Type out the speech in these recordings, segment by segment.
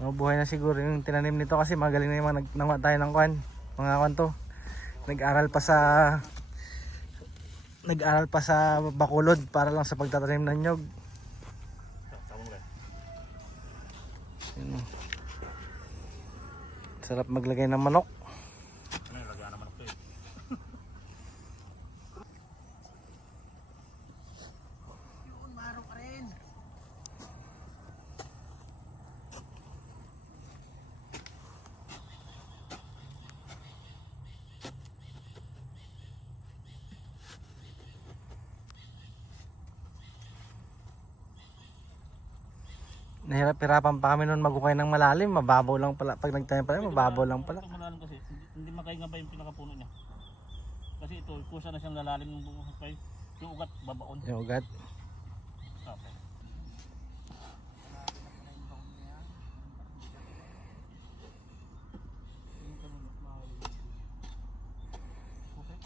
Mabuhay na siguro yung tinanim nito kasi magaling na yung mga nagnawa tayo ng kwan. Mga kwan to. Nag-aral pa sa Bacolod para lang sa pagtatanim ng nyog. Yun. Sarap maglagay ng manok. Nahirap-hirapan pa kami noon maghukay ng malalim, mababaw lang pala. Pag nagtanim pala, mababaw lang pala. Ito malalim kasi, hindi makahinga ba yung pinakapuno niya. Kasi ito, kusa na siyang lalalim ng hukay. Yung ugat, babaon. Yung ugat. Okay.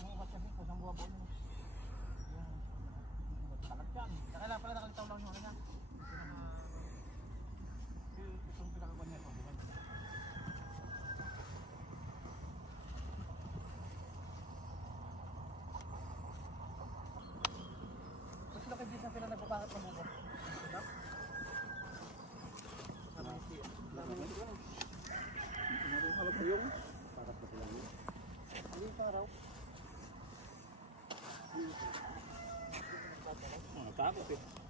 Yung ugat kasi, kusang babaon yun. Takat yan. Kailangan pala nakalitaw lang yung ano niya. Itong pinakakuan niya, pabukan. Mas laki din sila nagpapakat ng bubo. Tapos eh.